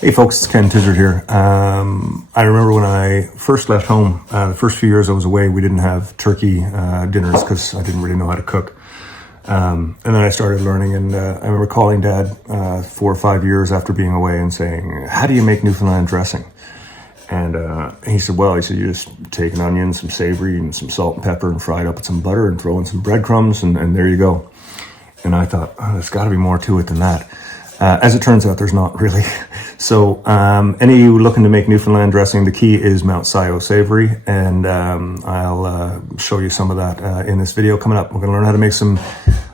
Hey folks, it's Ken Tizzard here. I remember when I first left home, the first few years I was away, we didn't have turkey dinners because I didn't really know how to cook. And then I started learning, and I remember calling Dad 4 or 5 years after being away and saying, how do you make Newfoundland dressing? And he said, you just take an onion, some savory, and some salt and pepper and fry it up with some butter and throw in some breadcrumbs, and there you go. And I thought, there's got to be more to it than that. As it turns out, there's not really. So any of you looking to make Newfoundland dressing, the key is Mt.Scio Savoury, and I'll show you some of that in this video coming up. We're going to learn how to make some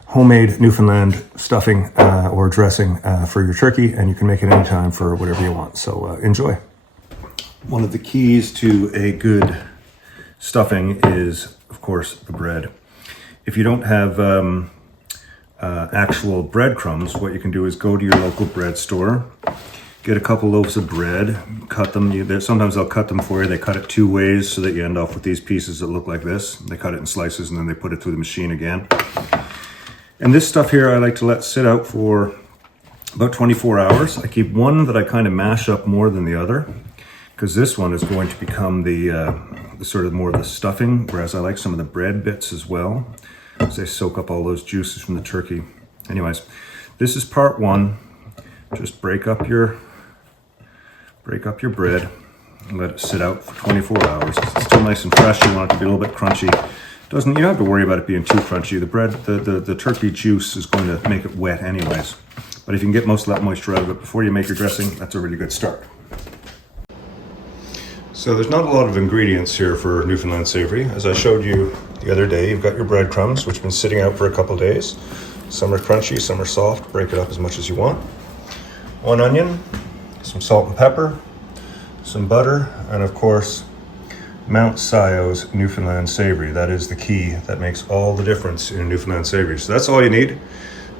homemade Newfoundland stuffing or dressing for your turkey, and you can make it anytime for whatever you want. So enjoy. One of the keys to a good stuffing is, of course, the bread. If you don't have actual breadcrumbs, what you can do is go to your local bread store, get a couple loaves of bread, cut them. Sometimes they'll cut them for you. They cut it 2 ways so that you end up with these pieces that look like this. They cut it in slices and then they put it through the machine again. And this stuff here I like to let sit out for about 24 hours. I keep one that I kind of mash up more than the other, because this one is going to become the sort of more of the stuffing, whereas I like some of the bread bits as well, as they soak up all those juices from the turkey. Anyways, this is part 1. Just break up your bread and let it sit out for 24 hours. It's still nice and fresh. You want it to be a little bit crunchy. You don't have to worry about it being too crunchy. The bread, the turkey juice is going to make it wet anyways. But if you can get most of that moisture out of it before you make your dressing, that's a really good start. So there's not a lot of ingredients here for Newfoundland Savoury. As I showed you the other day, you've got your breadcrumbs, which have been sitting out for a couple days. Some are crunchy, some are soft. Break it up as much as you want. 1 onion, some salt and pepper, some butter, and of course, MountScio's Newfoundland Savoury. That is the key that makes all the difference in Newfoundland Savoury. So that's all you need.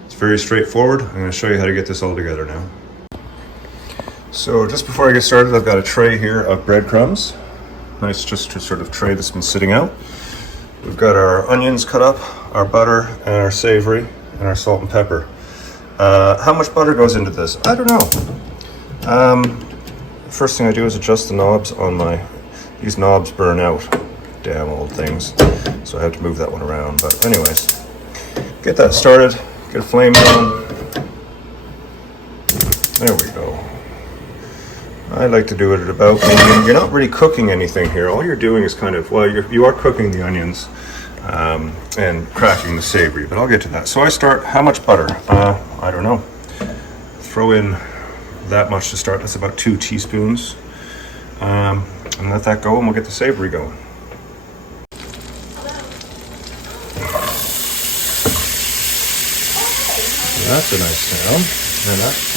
It's very straightforward. I'm going to show you how to get this all together now. So just before I get started, I've got a tray here of breadcrumbs. Nice just to sort of tray that's been sitting out. We've got our onions cut up, our butter, and our savory, and our salt and pepper. How much butter goes into this? I don't know. First thing I do is adjust the knobs on these knobs burn out. Damn old things. So I have to move that one around. But anyways, get that started, get a flame going. There we go. I like to do it at about, you're not really cooking anything here. All you're doing is kind of, you are cooking the onions and cracking the savory, but I'll get to that. So I start, how much butter? I don't know. Throw in that much to start. That's about 2 teaspoons. And let that go and we'll get the savory going. So that's a nice sound. And that's...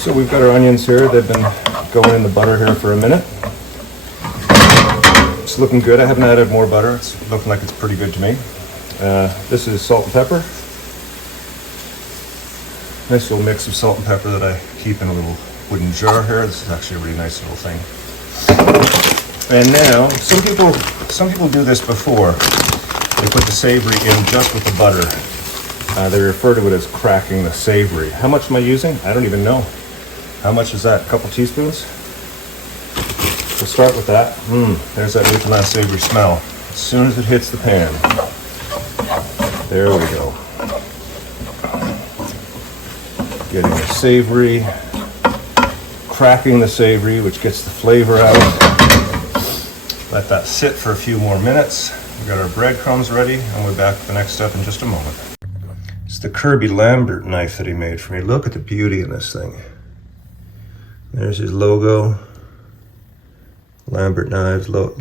So we've got our onions here. They've been going in the butter here for a minute. It's looking good. I haven't added more butter. It's looking like it's pretty good to me. This is salt and pepper. Nice little mix of salt and pepper that I keep in a little wooden jar here. This is actually a really nice little thing. And now, some people do this before. They put the savory in just with the butter. They refer to it as cracking the savory. How much am I using? I don't even know. How much is that? A couple teaspoons? We'll start with that. There's that Newfoundland savory smell. As soon as it hits the pan. There we go. Getting the savory, cracking the savory, which gets the flavor out. Let that sit for a few more minutes. We've got our breadcrumbs ready, and we're back for the next step in just a moment. It's the Kirby Lambert knife that he made for me. Look at the beauty in this thing. There's his logo. Lambert Knives logo.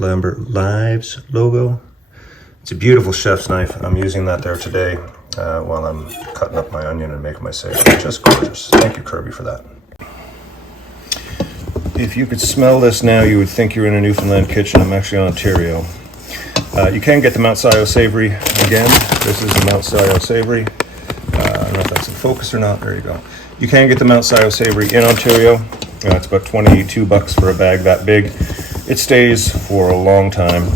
It's a beautiful chef's knife. I'm using that there today while I'm cutting up my onion and making my savory. Just gorgeous. Thank you, Kirby, for that. If you could smell this now, you would think you're in a Newfoundland kitchen. I'm actually in Ontario. You can get the Mount.Scio Savoury again. This is the Mount.Scio Savoury. I don't know if that's in focus or not. There you go. You can get the Mount.Scio Savoury in Ontario. It's about $22 for a bag that big. It stays for a long time.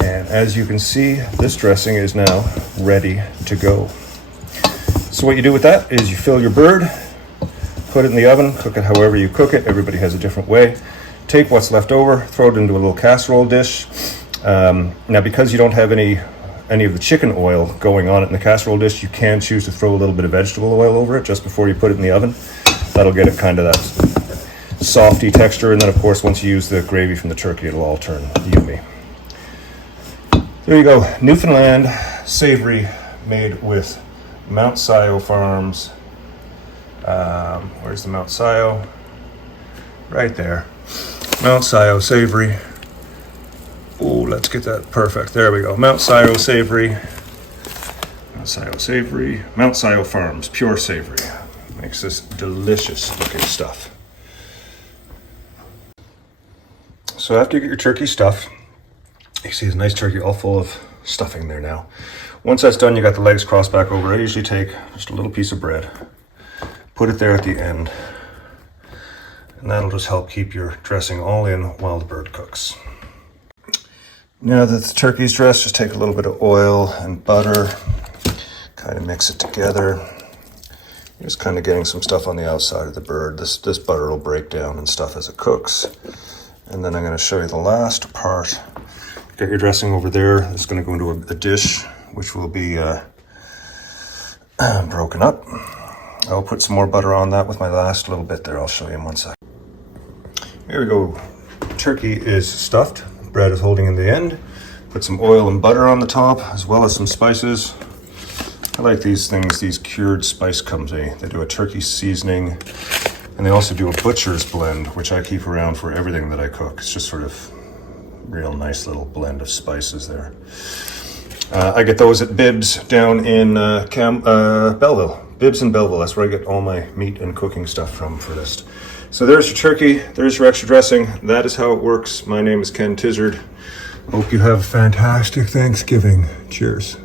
And as you can see, this dressing is now ready to go. So what you do with that is you fill your bird, put it in the oven, cook it however you cook it. Everybody has a different way. Take what's left over, throw it into a little casserole dish. Now, because you don't have any of the chicken oil going on it in the casserole dish, you can choose to throw a little bit of vegetable oil over it just before you put it in the oven. That'll get it kind of that softy texture, and then of course once you use the gravy from the turkey, it'll all turn yummy. There you go, Newfoundland Savory, made with MountScio Farms. Where's the MountScio? Right there. MountScio Savory. Oh, let's get that perfect. There we go. MountScio Savory. MountScio Savory. MountScio Farms, pure savory. Makes this delicious looking stuff. So after you get your turkey stuffed, you see this nice turkey all full of stuffing there now. Once that's done, you got the legs crossed back over. I usually take just a little piece of bread, put it there at the end, and that'll just help keep your dressing all in while the bird cooks. Now that the turkey's dressed, just take a little bit of oil and butter, kind of mix it together. You're just kind of getting some stuff on the outside of the bird. This butter will break down and stuff as it cooks. And then I'm going to show you the last part. Get your dressing over there. It's going to go into a dish, which will be broken up. I'll put some more butter on that with my last little bit there. I'll show you in 1 second. Here we go. Turkey is stuffed. Bread is holding in the end. Put some oil and butter on the top, as well as some spices. I like these things, these cured spice company. They do a turkey seasoning, and they also do a butcher's blend, which I keep around for everything that I cook. It's just sort of real nice little blend of spices there. I get those at Bibbs down in Belleville. Bibbs in Belleville, that's where I get all my meat and cooking stuff from for this. So there's your turkey, there's your extra dressing. That is how it works. My name is Ken Tizzard. Hope you have a fantastic Thanksgiving. Cheers.